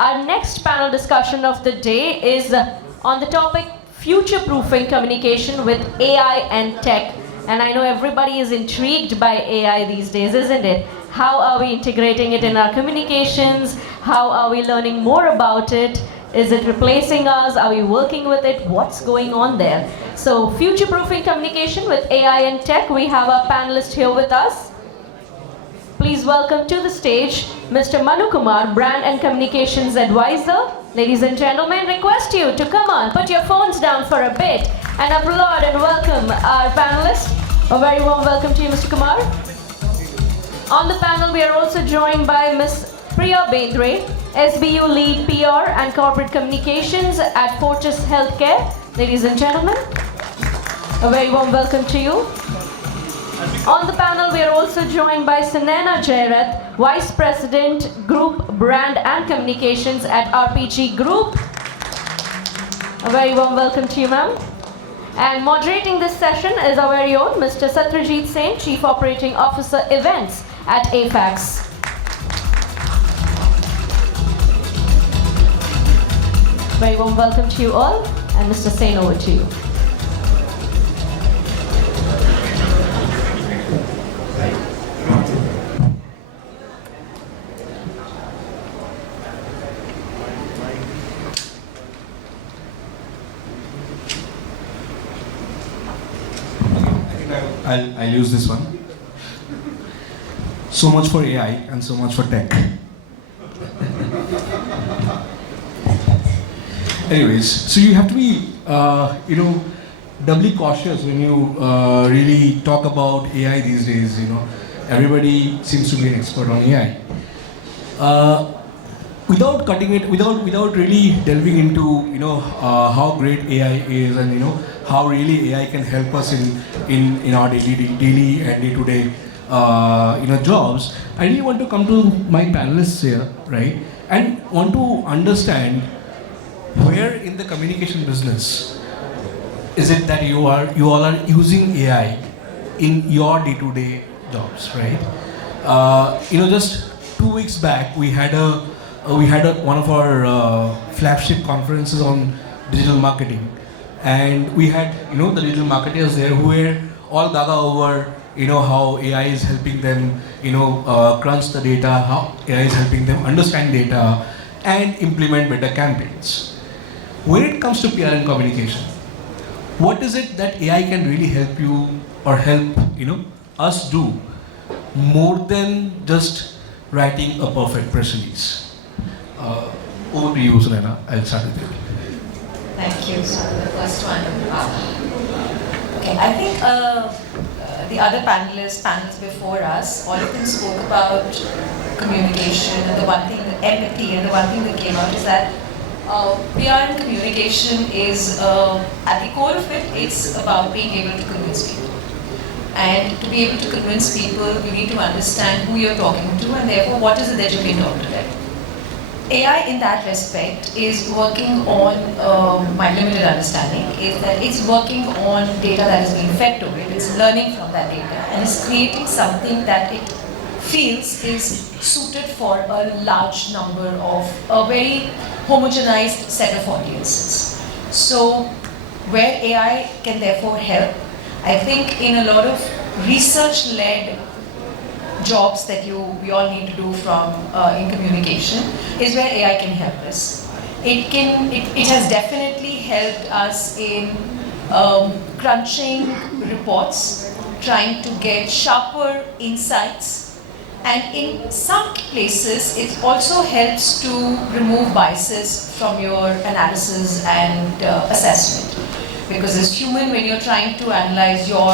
Our next panel discussion of the day is on the topic future-proofing communication with AI and tech. And I know everybody is intrigued by AI these days, isn't it? How are we integrating it in our communications? How are we learning more about it? Is it replacing us? Are we working with it? What's going on there? So, future-proofing communication with AI and tech. We have our panelist here with us. Please welcome to the stage Mr. Manu Kumar, Brand and Communications Advisor. Ladies and gentlemen, request you to come on, put your phones down for a bit and applaud and welcome our panelists. A very warm welcome to you, Mr. Kumar. On the panel, we are also joined by Ms. Priya Bendre, SBU Lead PR and Corporate Communications at Fortis Healthcare. Ladies and gentlemen, a very warm welcome to you. On the panel, we are also joined by Sunaina Jairath, Vice President, Group Brand and Communications at RPG Group. A very warm welcome to you, ma'am. And moderating this session is our very own Mr. Satrajit, Chief Operating Officer Events at afaqs. Very warm welcome to you all. And Mr. Sen, over to you. I'll use this one. So much for AI and so much for tech. Anyways, so you have to be, doubly cautious when you really talk about AI these days. Everybody seems to be an expert on AI. Without cutting it, without really delving into how great AI is and how really AI can help us in our daily and day-to-day jobs, I really want to come to my panelists here, right, and want to understand where in the communication business is it that you all are using AI in your day-to-day jobs, right? Just 2 weeks back we had one of our flagship conferences on digital marketing. And we had, the digital marketers there who were all gaga over, how AI is helping them, crunch the data, how AI is helping them understand data and implement better campaigns. When it comes to PR and communication, what is it that AI can really help you or help, us do more than just writing a perfect press release? Over to you, Sunaina. I'll start with you. Thank you. So the first one. Okay, I think the other panels before us, all of them spoke about communication, and the one thing, empathy, and the one thing that came out is that PR and communication is, at the core of it, it's about being able to convince people. And to be able to convince people, you need to understand who you're talking to, and therefore what is it that you can talk to them. AI in that respect is working on, my limited understanding, is that it's working on data that is being fed to it, it's learning from that data, and it's creating something that it feels is suited for a large number of, a very homogenized set of audiences. So, where AI can therefore help, I think in a lot of research-led jobs that we all need to do from in communication is where AI can help us. It has definitely helped us in crunching reports, trying to get sharper insights, and in some places it also helps to remove biases from your analysis and assessment. Because as human, when you're trying to analyze your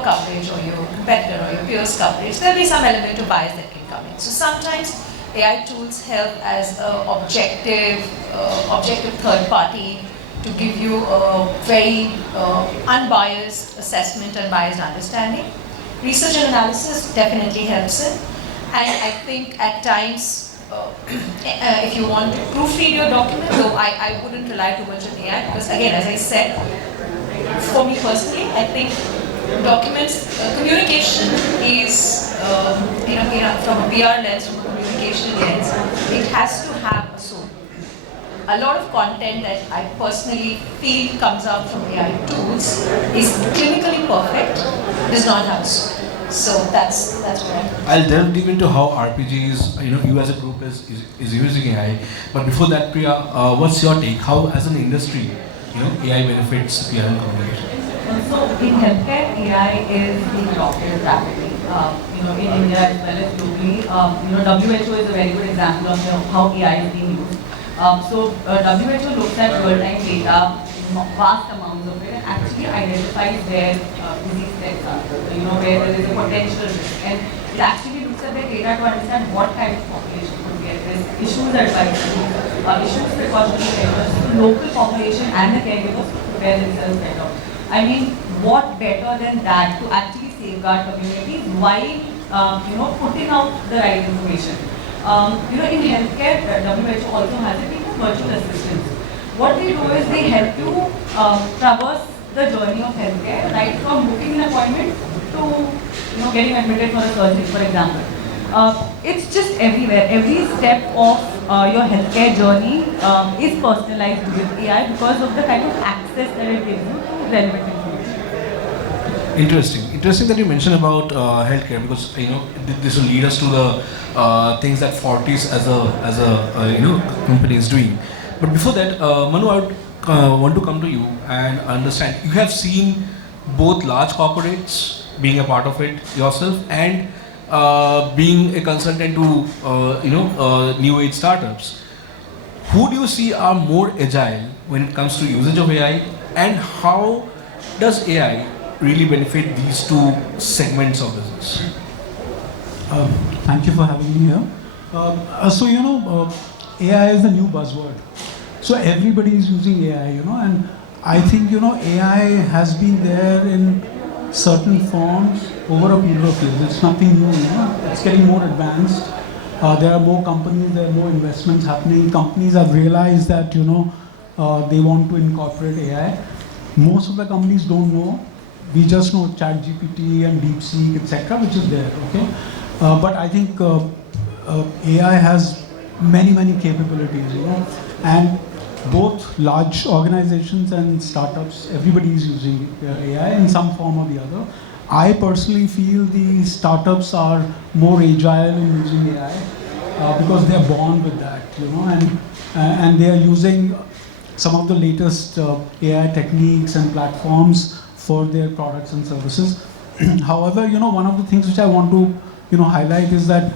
coverage or your competitor or your peer's coverage, there'll be some element of bias that can come in. So sometimes AI tools help as an objective third party to give you a very unbiased assessment and biased understanding. Research and analysis definitely helps it. And I think at times, if you want to proofread your document, though I wouldn't rely too much on AI because, again, as I said, for me personally, I think documents, communication is, from a PR lens, from a communication lens, it it has to have a soul. A lot of content that I personally feel comes out from AI tools is clinically perfect, does not have a soul. So that's what I'll delve deep into how RPGs, you as a group is using AI. But before that, Priya, what's your take? How, as an industry, AI benefits PR and communication? So in healthcare, AI is being adopted rapidly. In India as well as globally. WHO is a very good example of how AI is being used. WHO looks at real-time data, vast amounts of it, and actually identifies where disease threats are, where there is a potential risk. And it actually looks at the data to understand what kind of population could be at risk, issues advisory, issues precautionary measures, the local population and the caregivers to prepare themselves better. I mean, what better than that to actually safeguard communities while putting out the right information. In healthcare, WHO also has a team of virtual assistants. What they do is they help you traverse the journey of healthcare, right from booking an appointment to getting admitted for a surgery, for example. It's just everywhere. Every step of your healthcare journey is personalized with AI because of the kind of access that it gives you to relevant information. Interesting that you mentioned about healthcare, because this will lead us to the things that Fortis as a company is doing. But before that, Manu, I would want to come to you and understand. You have seen both large corporates being a part of it yourself and being a consultant to new age startups. Who do you see are more agile when it comes to usage of AI, and how does AI really benefit these two segments of business? Thank you for having me here. AI is the new buzzword. So everybody is using AI, and I think, AI has been there in certain forms over a period of years. It's nothing new, It's getting more advanced. There are more companies, there are more investments happening. Companies have realized that, they want to incorporate AI. Most of the companies don't know. We just know ChatGPT and DeepSeek, etc., which is there, okay? But I think AI has many capabilities, and both large organizations and startups, everybody is using AI in some form or the other. I personally feel the startups are more agile in using AI because they are born with that, and they are using some of the latest AI techniques and platforms for their products and services. However, one of the things which I want to highlight is that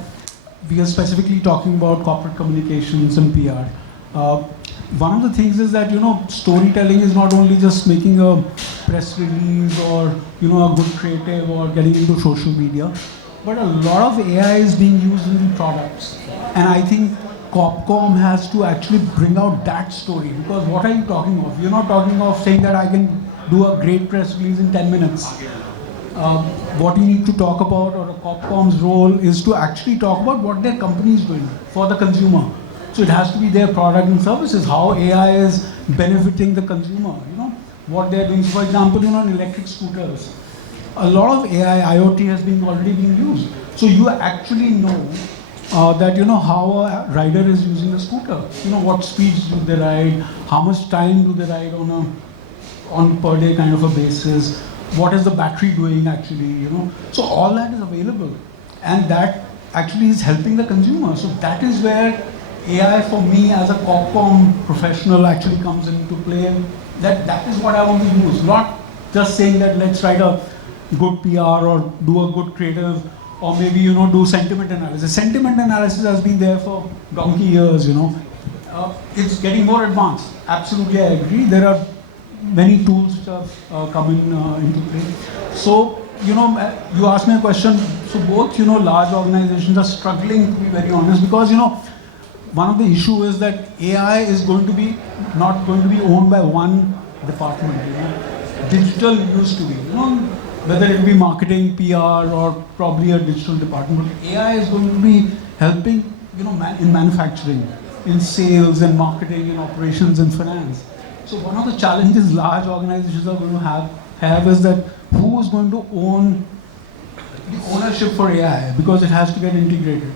we are specifically talking about corporate communications and PR. One of the things is that storytelling is not only just making a press release or a good creative or getting into social media, but a lot of AI is being used in the products. And I think Corpcom has to actually bring out that story, because what are you talking of? You're not talking of saying that I can do a great press release in 10 minutes. What you need to talk about, or a Corpcom's role, is to actually talk about what their company is doing for the consumer. So it has to be their product and services, how AI is benefiting the consumer, what they're doing. So for example, in electric scooters, a lot of AI, IoT has been already being used. So you actually know that how a rider is using a scooter. What speeds do they ride, how much time do they ride on per day kind of a basis, what is the battery doing actually, So all that is available, and that actually is helping the consumer. So that is where AI for me as a Corpcom professional actually comes into play. That is what I want to use, not just saying that let's write a good PR or do a good creative, or maybe do sentiment analysis. Sentiment analysis has been there for donkey years, It's getting more advanced. Absolutely, I agree. There are many tools which have come into play. So, you asked me a question. So both, large organizations are struggling, to be very honest, because, one of the issue is that AI is not going to be owned by one department. Digital used to be, whether it be marketing, PR, or probably a digital department. But AI is going to be helping, in manufacturing, in sales and marketing and operations and finance. So one of the challenges large organizations are going to have is that who is going to own the ownership for AI, because it has to get integrated.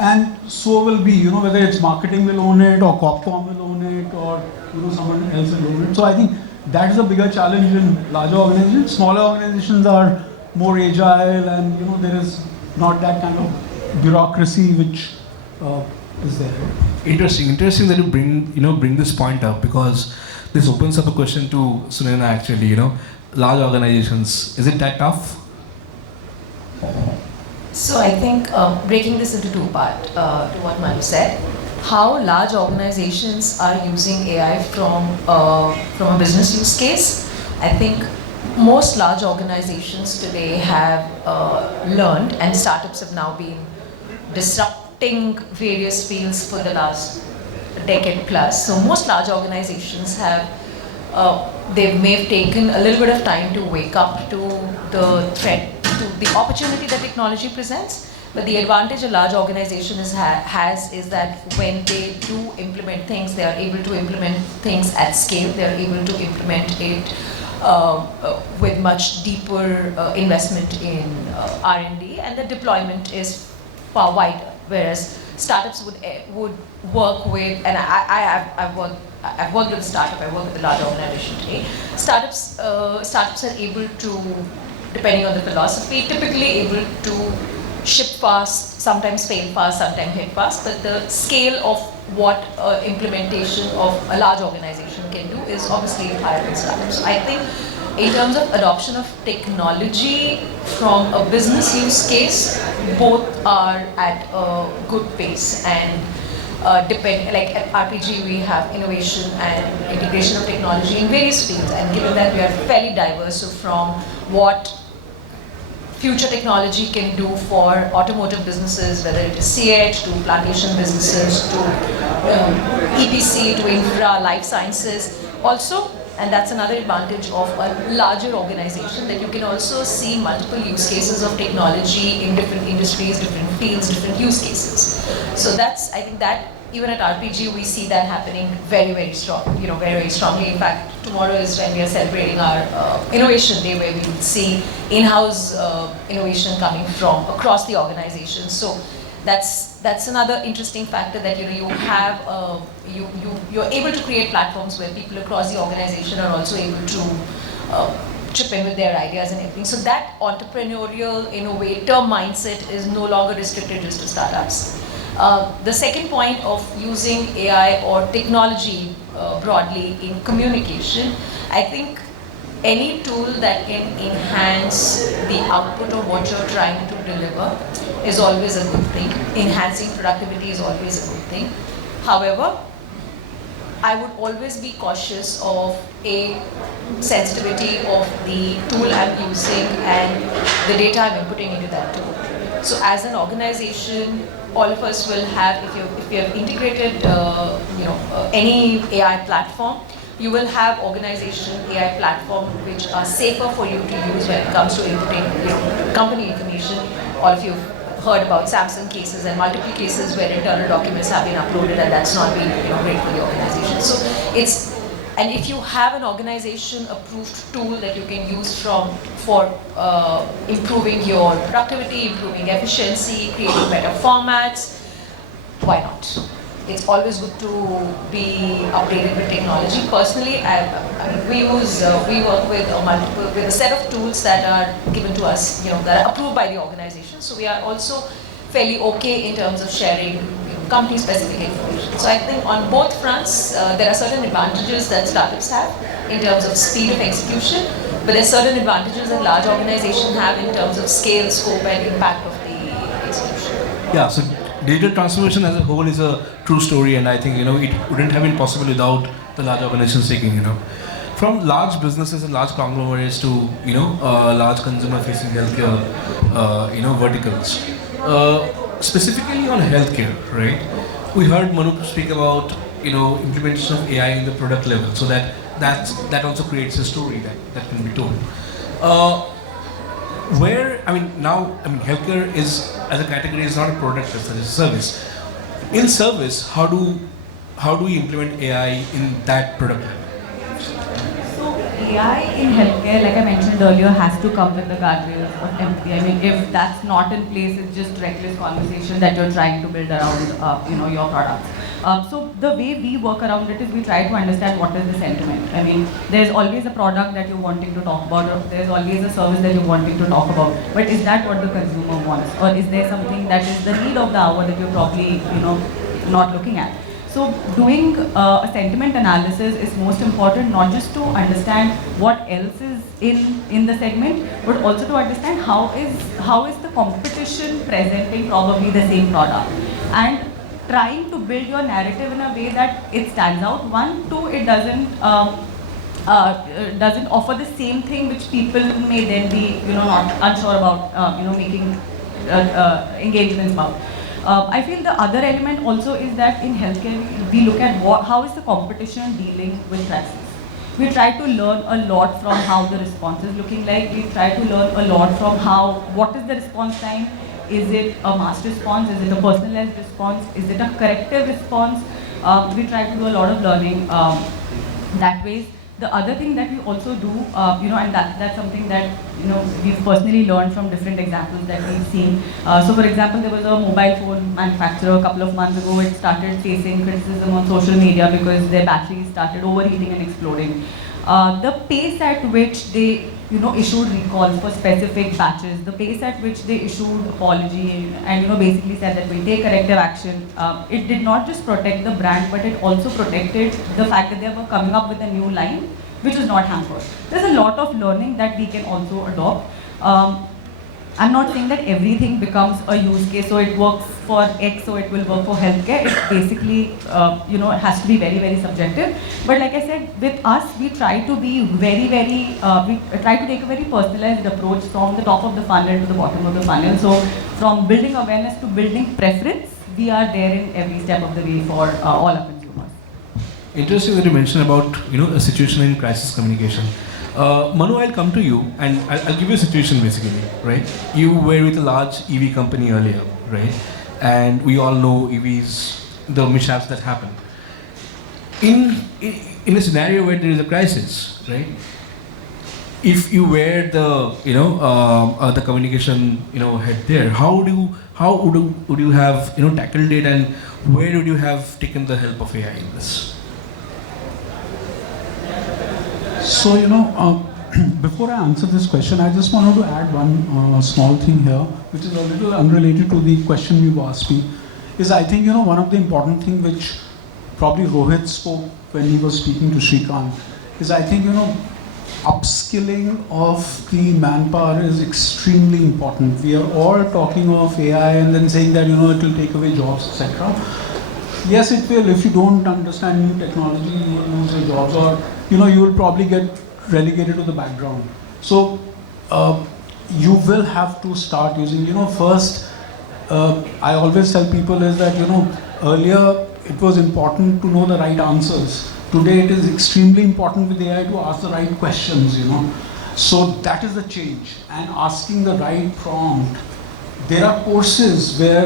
and so will be, whether it's marketing will own it, or Corpcom will own it, or someone else will own it. So I think that is a bigger challenge in larger organizations. Smaller organizations are more agile, and there is not that kind of bureaucracy which is there. Interesting that you bring this point up, because this opens up a question to Sunaina actually. Large organizations, is it that tough? So I think breaking this into two parts to what Manu said, how large organizations are using AI from a business use case. I think most large organizations today have learned, and startups have now been disrupting various fields for the last decade plus. So most large organizations have, they may have taken a little bit of time to wake up to the threat, to the opportunity that technology presents. But the advantage a large organization has is that when they do implement things, they are able to implement things at scale. They are able to implement it with much deeper investment in R&D, and the deployment is far wider. Whereas startups would work with, and I've worked with a startup, I work with a large organization today. Startups are able to, depending on the philosophy, typically able to ship fast, sometimes fail fast, sometimes hit fast, but the scale of what implementation of a large organization can do is obviously higher than startups. So I think in terms of adoption of technology from a business use case, both are at a good pace, and like at RPG we have innovation and integration of technology in various fields, and given that we are fairly diverse, so from what future technology can do for automotive businesses, whether it is CH to plantation businesses to EPC to infra, life sciences also. And that's another advantage of a larger organization, that you can also see multiple use cases of technology in different industries, different fields, different use cases. So that's, I think that even at RPG we see that happening very, very strong, very, very strongly. In fact, tomorrow is when we are celebrating our innovation day, where we will see in-house innovation coming from across the organization. So that's another interesting factor, that you have you're able to create platforms where people across the organization are also able to chip in with their ideas and everything. So that entrepreneurial innovator mindset is no longer restricted just to startups. The second point of using AI or technology broadly in communication, I think any tool that can enhance the output of what you're trying to deliver is always a good thing. Enhancing productivity is always a good thing. However, I would always be cautious of a sensitivity of the tool I'm using and the data I'm inputting into that tool. So as an organization, all of us will have, if you have integrated any AI platform, you will have organization AI platform which are safer for you to use when it comes to inputting company information. All of you have heard about Samsung cases and multiple cases where internal documents have been uploaded, and that's not been great for the organization. So and if you have an organization approved tool that you can use for improving your productivity, improving efficiency, creating better formats, why not? It's always good to be updated with technology. Personally, we work with a set of tools that are given to us, that are approved by the organization. So we are also fairly okay in terms of sharing company-specific information. So I think on both fronts, there are certain advantages that startups have in terms of speed of execution, but there are certain advantages that large organizations have in terms of scale, scope, and impact of the execution. Yeah, so digital transformation as a whole is a true story, and I think it wouldn't have been possible without the large organizations taking from large businesses and large conglomerates to large consumer-facing healthcare verticals. Specifically on healthcare, right? We heard Manu speak about implementation of AI in the product level, so that also creates a story that can be told. Healthcare is, as a category, is not a product, it's a service. In service, how do we implement AI in that product level? So AI in healthcare, like I mentioned earlier, has to come with the guardrails of empathy. I mean, if that's not in place, it's just reckless conversation that you're trying to build around, your products. So the way we work around it is we try to understand what is the sentiment. I mean, there's always a product that you're wanting to talk about, or there's always a service that you're wanting to talk about. But is that what the consumer wants, or is there something that is the need of the hour that you're probably, not looking at? So doing a sentiment analysis is most important, not just to understand what else is in the segment, but also to understand how is the competition presenting probably the same product, and trying to build your narrative in a way that it stands out. One, two, it doesn't offer the same thing which people may then be not unsure about making engagements about. I feel the other element also is that in healthcare we look at how is the competition dealing with crisis. We try to learn a lot from how the response is looking like. We try to learn a lot from what is the response time. Is it a mass response? Is it a personalized response? Is it a corrective response? We try to do a lot of learning that way. The other thing that we also do, and that's something that we've personally learned from different examples that we've seen. So, for example, there was a mobile phone manufacturer a couple of months ago. It started facing criticism on social media because their batteries started overheating and exploding. The pace at which they issued recalls for specific batches, the pace at which they issued apology and basically said that we'll take corrective action, it did not just protect the brand, but it also protected the fact that they were coming up with a new line which was not hampered. There's a lot of learning that we can also adopt. I'm not saying that everything becomes a use case, so it works for X, so it will work for healthcare. It basically, it has to be very, very subjective. But like I said, with us, we try to be very, very, we try to take a very personalized approach from the top of the funnel to the bottom of the funnel. So from building awareness to building preference, we are there in every step of the way for all our consumers. Interesting that you mentioned about a situation in crisis communication. Manu, I'll come to you and I'll give you a situation basically, right? You were with a large EV company earlier, right? And we all know EVs, the mishaps that happen. In a scenario where there is a crisis, right? If you were the the communication head there, how would you have tackled it, and where would you have taken the help of AI in this? So, before I answer this question, I just wanted to add one small thing here, which is a little unrelated to the question you asked me, is I think, one of the important things which probably Rohit spoke when he was speaking to Shrikant, is I think, upskilling of the manpower is extremely important. We are all talking of AI and then saying that, it will take away jobs, etc. Yes, it will. If you don't understand new technology, you will lose your jobs, or you will probably get relegated to the background. So you will have to start using. First, I always tell people is that earlier it was important to know the right answers. Today it is extremely important with AI to ask the right questions. So that is the change, and asking the right prompt. There are courses where,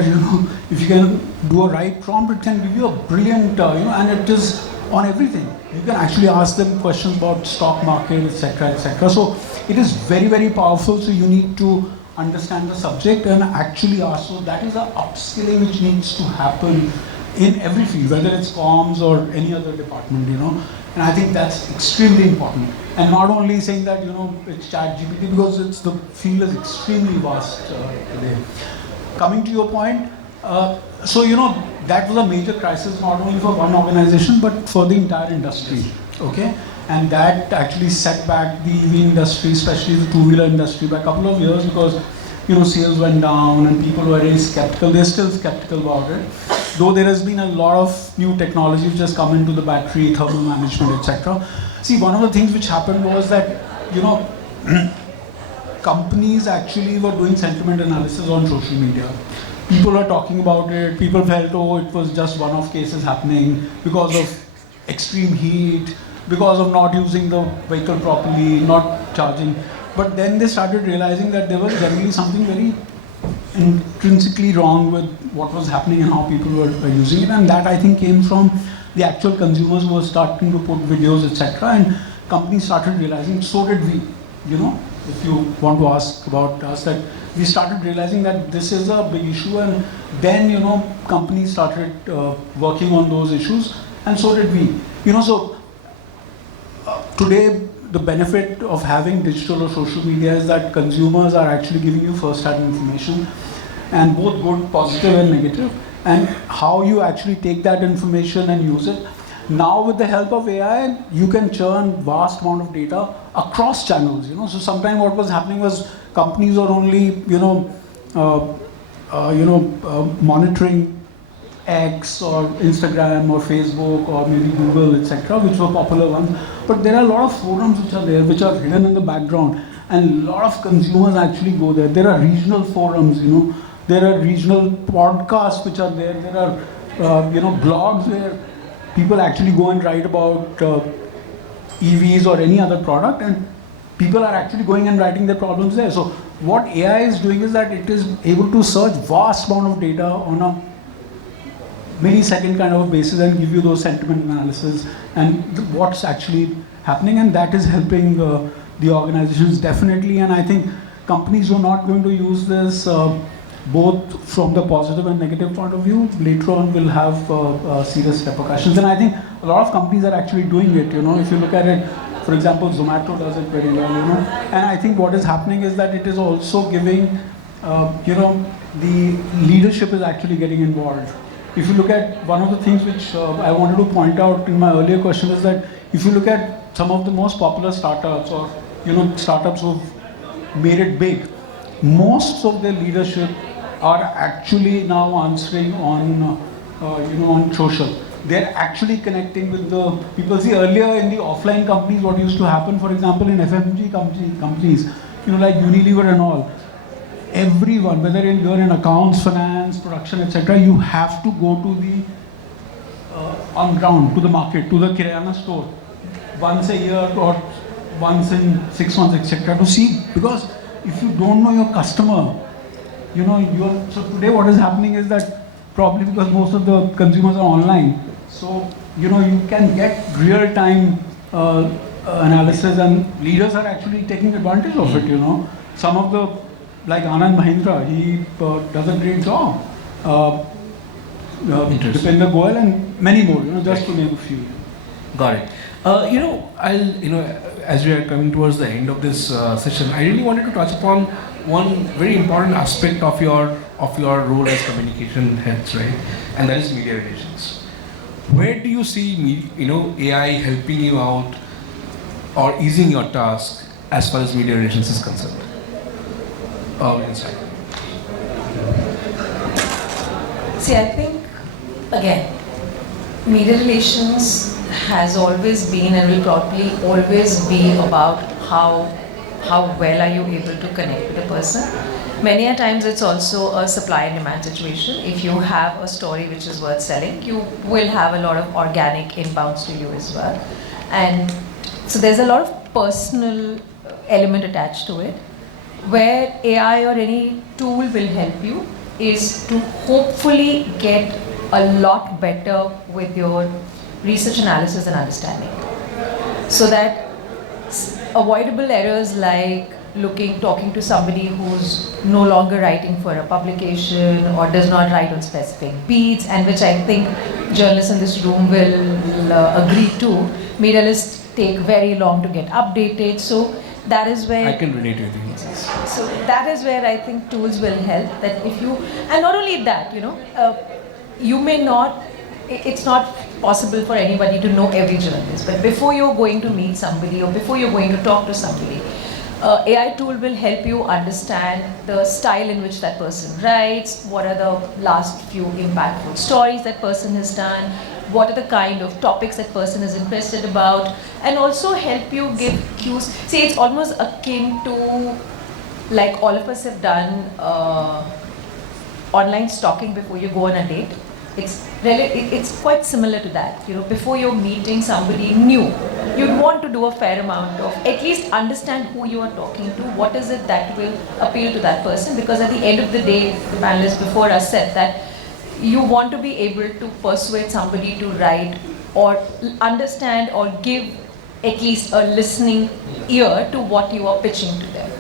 if you can do a right prompt, it can give you a brilliant, and it is on everything. You can actually ask them questions about stock market, etc., etc. So it is very, very powerful. So you need to understand the subject and actually ask. So that is the upskilling which needs to happen in every field, whether it's comms or any other department, And I think that's extremely important. And not only saying that, it's ChatGPT, because the field is extremely vast today. Coming to your point, so, that was a major crisis, not only for one organization, but for the entire industry, okay? And that actually set back the EV industry, especially the two-wheeler industry, by a couple of years, because, sales went down and people were very skeptical. They're still skeptical about it. Though there has been a lot of new technology which has come into the battery, thermal management, etc. See, one of the things which happened was that, companies actually were doing sentiment analysis on social media. People are talking about it. People felt, it was just one-off cases happening because of extreme heat, because of not using the vehicle properly, not charging. But then they started realizing that there was generally something very intrinsically wrong with what was happening and how people were using it. And that, I think, came from the actual consumers who were starting to put videos, etc. And companies started realizing, so did we, you know, if you want to ask about us, that we started realizing that this is a big issue, and then, you know, companies started working on those issues, and so did we. You know, so today, the benefit of having digital or social media is that consumers are actually giving you first-hand information, and both good, positive and negative, and how you actually take that information and use it. Now with the help of AI, you can churn vast amount of data across channels, you know. So sometimes what was happening was companies were only, monitoring X or Instagram or Facebook or maybe Google, etc., which were popular ones. But there are a lot of forums which are there, which are hidden in the background, and a lot of consumers actually go there. There are regional forums, you know. There are regional podcasts which are there. There are, blogs where people actually go and write about EVs or any other product, and people are actually going and writing their problems there. So what AI is doing is that it is able to search vast amount of data on a millisecond kind of a basis and give you those sentiment analysis and what's actually happening, and that is helping the organizations definitely. And I think companies who are not going to use this both from the positive and negative point of view later on will have serious repercussions. And I think a lot of companies are actually doing it. You know, if you look at it, for example, Zomato does it very well. You know, and I think what is happening is that it is also giving, the leadership is actually getting involved. If you look at one of the things which I wanted to point out in my earlier question is that if you look at some of the most popular startups or startups who've made it big, most of their leadership are actually now answering on on social. They're actually connecting with the people. See, earlier in the offline companies, what used to happen, for example, in FMG companies, like Unilever and all, everyone, whether you're in accounts, finance, production, etc., you have to go to the on ground, to the market, to the Kirana store once a year or once in 6 months, etc., to see, because if you don't know your customer, so today what is happening is that probably because most of the consumers are online, so you can get real-time analysis, and leaders are actually taking advantage of it. Some of the, like Anand Mahindra, he does a great job. Dipender Goyal and many more, just to name a few. Got it. As we are coming towards the end of this session, I really wanted to touch upon one very important aspect of your role as communication heads, right? And that is media relations. Where do you see AI helping you out or easing your task as far as media relations is concerned? See, I think, again, media relations has always been and will probably always be about how well are you able to connect with a person. Many a times it's also a supply and demand situation. If you have a story which is worth selling, you will have a lot of organic inbounds to you as well. And so there's a lot of personal element attached to it. Where AI or any tool will help you is to hopefully get a lot better with your research analysis and understanding. So that avoidable errors like talking to somebody who's no longer writing for a publication or does not write on specific beats, and which I think journalists in this room will agree to, media lists take very long to get updated. So that is where I can relate to things. So that is where I think tools will help. That if you, and not only that, you may not. It's not possible for anybody to know every journalist. But before you're going to meet somebody or before you're going to talk to somebody, AI tool will help you understand the style in which that person writes. What are the last few impactful stories that person has done? What are the kind of topics that person is interested about, and also help you give cues. See, it's almost akin to, like all of us have done online stalking before you go on a date. It's quite similar to that. Before you're meeting somebody new, you'd want to do a fair amount of, at least understand who you are talking to, what is it that will appeal to that person, because at the end of the day, the panelists before us said that you want to be able to persuade somebody to write or understand or give at least a listening ear to what you are pitching to them.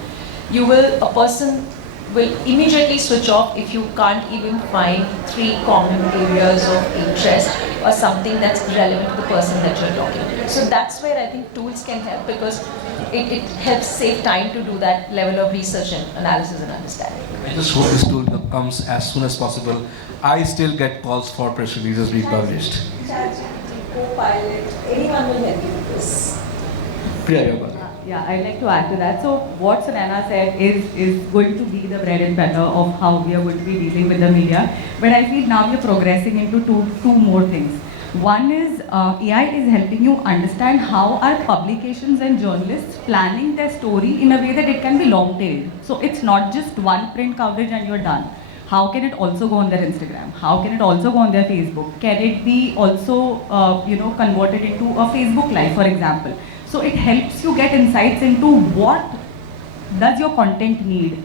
A person will immediately switch off if you can't even find 3 common areas of interest or something that's relevant to the person that you're talking to. So that's where I think tools can help, because it helps save time to do that level of research and analysis and understanding. I just hope this tool comes as soon as possible. I still get calls for press releases being published. ChatGPT, Copilot, anyone will help you with this. Priya, your turn. Yeah, I'd like to add to that. So what Sunaina said is going to be the bread and butter of how we are going to be dealing with the media. But I feel now we are progressing into two more things. One is AI is helping you understand how are publications and journalists planning their story in a way that it can be long-tailed. So it's not just one print coverage and you're done. How can it also go on their Instagram? How can it also go on their Facebook? Can it be also converted into a Facebook Live, for example? So it helps you get insights into what does your content need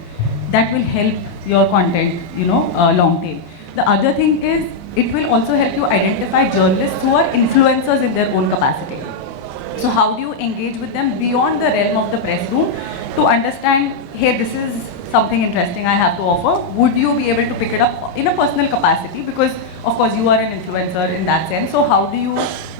that will help your content, long tail. The other thing is it will also help you identify journalists who are influencers in their own capacity. So how do you engage with them beyond the realm of the press room to understand, hey, this is something interesting I have to offer. Would you be able to pick it up in a personal capacity? Because of course you are an influencer in that sense. So how do you,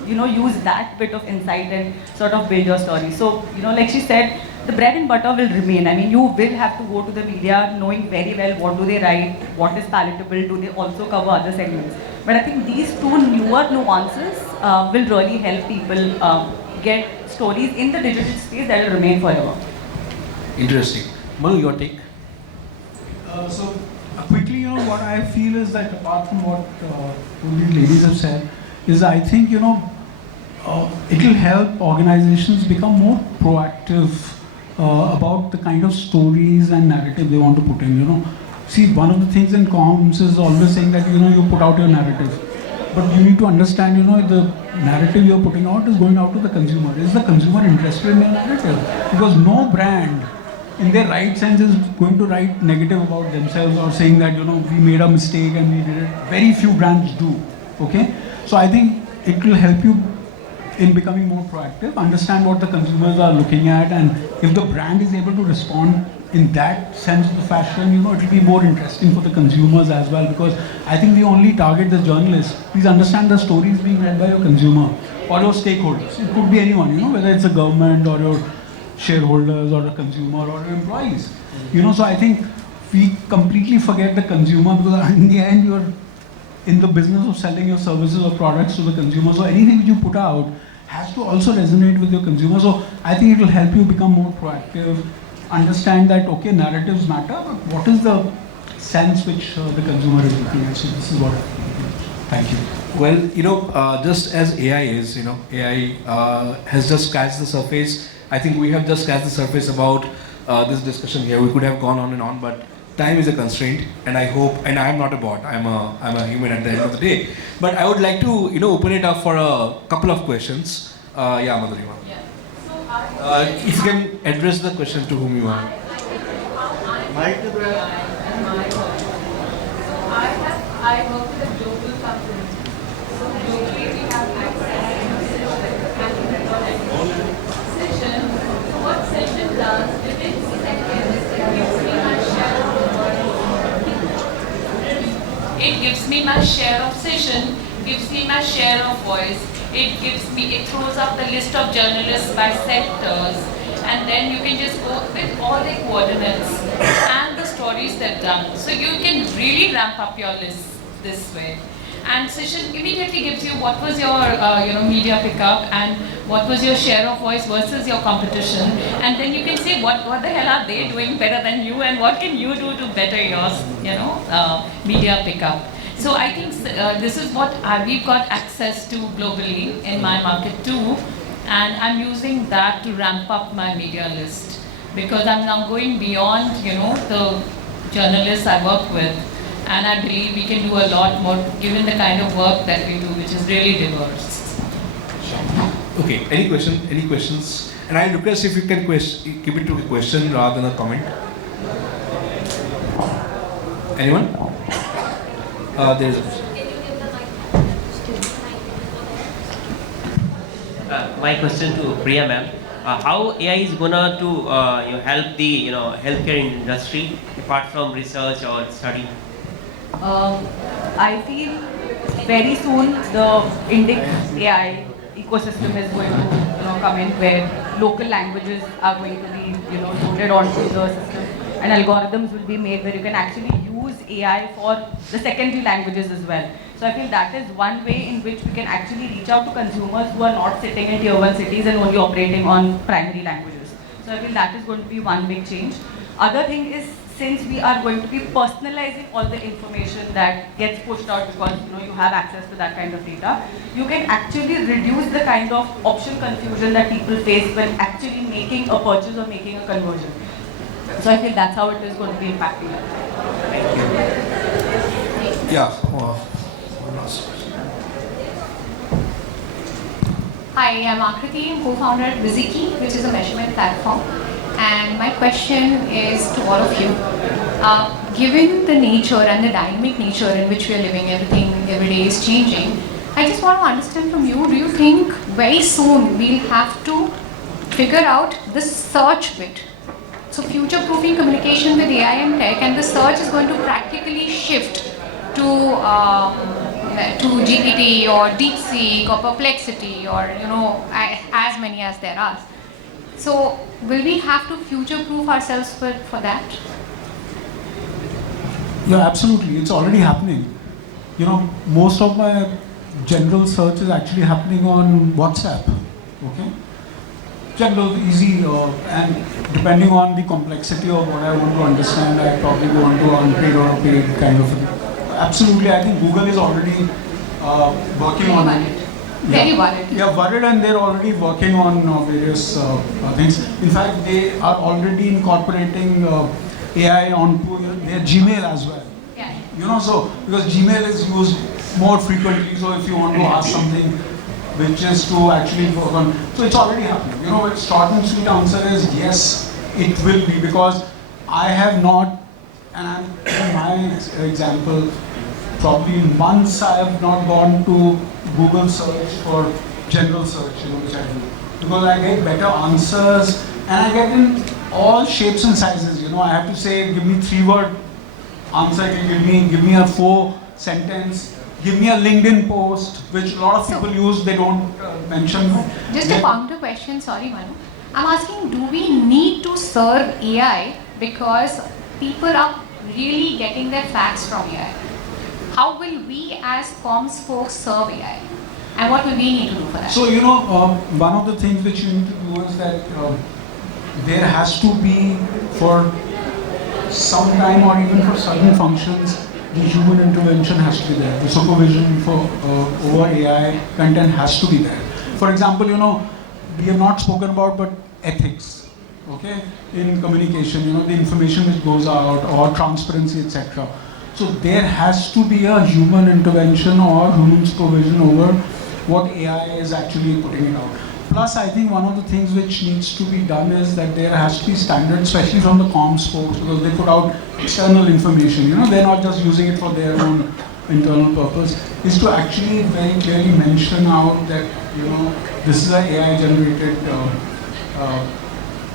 use that bit of insight and sort of build your story? So, like she said, the bread and butter will remain. I mean, you will have to go to the media knowing very well what do they write, what is palatable, do they also cover other segments. But I think these two newer nuances will really help people get stories in the digital space that will remain forever. Interesting. Manu, your take? So quickly, what I feel is that apart from what all these ladies have said, is I think, it will help organizations become more proactive about the kind of stories and narrative they want to put in, See, one of the things in comms is always saying that, you put out your narrative. But you need to understand, the narrative you're putting out is going out to the consumer. Is the consumer interested in your narrative? Because no brand in their right sense is going to write negative about themselves or saying that, we made a mistake and we did it. Very few brands do, okay? So I think it will help you in becoming more proactive, understand what the consumers are looking at, and if the brand is able to respond in that sense of the fashion, it will be more interesting for the consumers as well, because I think we only target the journalists. Please understand the stories being read by your consumer or your stakeholders. It could be anyone, whether it's a government or your shareholders or a consumer or employees. So I think we completely forget the consumer, because in the end you're in the business of selling your services or products to the consumer. So anything you put out has to also resonate with your consumer. So I think it will help you become more proactive, understand that, okay, narratives matter, but what is the sense which the consumer is looking at? So this is what I think. Thank you. Well, just as AI is, AI has just scratched the surface. I think we have just scratched the surface about this discussion here. We could have gone on and on, but time is a constraint, and I hope, and I am not a bot, I'm a human at the end of the day. But I would like to, open it up for a couple of questions. Yeah, Madhurima. Yeah. If you can address the question to whom you are. I work with a global company. So globally we have access to session. So what session does, within seconds, it gives me my share of session, gives me my share of voice. It throws up the list of journalists by sectors, and then you can just go with all the coordinates and the stories they've done. So you can really ramp up your list this way. And session immediately gives you what was your media pickup and what was your share of voice versus your competition, and then you can say what the hell are they doing better than you, and what can you do to better your media pickup. So I think this is what we've got access to globally in my market too, and I'm using that to ramp up my media list, because I'm now going beyond the journalists I work with, and I believe we can do a lot more given the kind of work that we do, which is really diverse. Okay, any questions? And I request if you can keep it to a question rather than a comment. Anyone? There is a question. My question to Priya ma'am. How AI is gonna to help the healthcare industry apart from research or study? I feel very soon the Indic AI ecosystem is going to come in where local languages are going to be loaded onto the system, and algorithms will be made where you can actually use AI for the secondary languages as well. So I feel that is one way in which we can actually reach out to consumers who are not sitting in tier 1 cities and only operating on primary languages. So I feel that is going to be one big change. Other thing is, since we are going to be personalizing all the information that gets pushed out because you have access to that kind of data, you can actually reduce the kind of option confusion that people face when actually making a purchase or making a conversion. So I feel that's how it is going to be impacting us. Yeah. One last question. Hi, I'm Akriti, I'm co-founder at Viziki, which is a measurement platform. And my question is to all of you. Given the nature and the dynamic nature in which we are living, everything every day is changing, I just want to understand from you, do you think very soon we'll have to figure out the search bit? So future-proofing communication with AI and tech, and the search is going to practically shift to GPT or DeepSeek or Perplexity or as many as there are. So will we have to future-proof ourselves for that? Yeah, absolutely. It's already happening. Most of my general search is actually happening on WhatsApp. Okay? General, easy, and depending on the complexity of what I want to understand, I probably go on to unpaid or a paid kind of. Absolutely, I think Google is already working on it. Very worried. Yeah, worried, and they're already working on various things. In fact, they are already incorporating AI onto their Gmail as well. Yeah. So because Gmail is used more frequently, so if you want to ask something which is to actually work on, so it's already happening. Its short and sweet answer is yes, it will be, because I have not, and in my example, probably months I have not gone to Google search for general search, which I do. Because I get better answers, and I get in all shapes and sizes. I have to say, give me 3-word answer, give me a 4-sentence, give me a LinkedIn post, which a lot of people use, they don't mention. Just a counter question, sorry Manu. I'm asking, do we need to serve AI because people are really getting their facts from AI? How will we as comms folks serve AI? And what will we need to do for that? So, one of the things which you need to do is that there has to be, for some time or even for certain functions, the human intervention has to be there. The supervision for over AI content has to be there. For example, we have not spoken about, but ethics, okay, in communication, the information which goes out, or transparency, etc. So there has to be a human intervention or human supervision over what AI is actually putting it out. Plus, I think one of the things which needs to be done is that there has to be standards, especially from the comms folks, because they put out external information. They're not just using it for their own internal purpose. Is to actually very clearly mention out that this is an AI-generated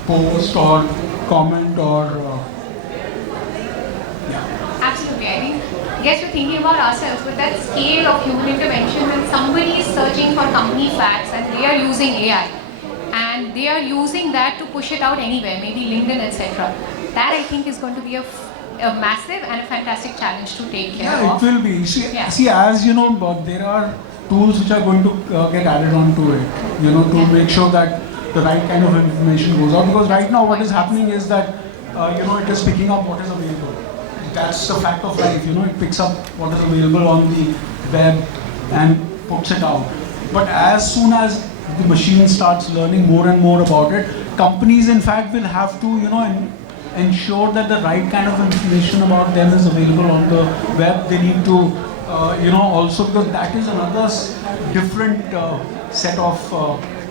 post or comment or Absolutely. I think, yes, we're thinking about ourselves, but that scale of human intervention, when somebody is searching for company facts and they are using AI, and they are using that to push it out anywhere, maybe LinkedIn, etc. That I think is going to be a massive and a fantastic challenge to take care of. Yeah, it will be. See, as but there are tools which are going to get added on to it, to make sure that the right kind of information goes out. Because right now what is happening is that, it is picking up what is available. That's the fact of life, it picks up what is available on the web and puts it out. But as soon as the machine starts learning more and more about it, companies in fact will have to, ensure that the right kind of information about them is available on the web. They need to, also, because that is another different set of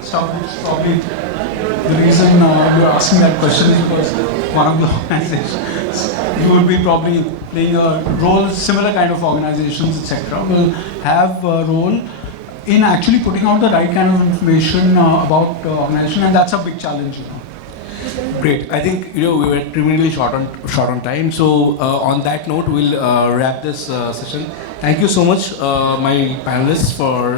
stuff, which probably the reason you're asking that question is because one of the organizations, you will be probably playing a role, similar kind of organizations, etc., will have a role in actually putting out the right kind of information about organization, and that's a big challenge, you know. Great. I think we were criminally short on time. So on that note, we'll wrap this session. Thank you so much, my panelists, for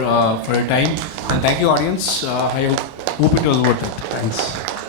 your time, and thank you, audience. I hope it was worth it. Thanks.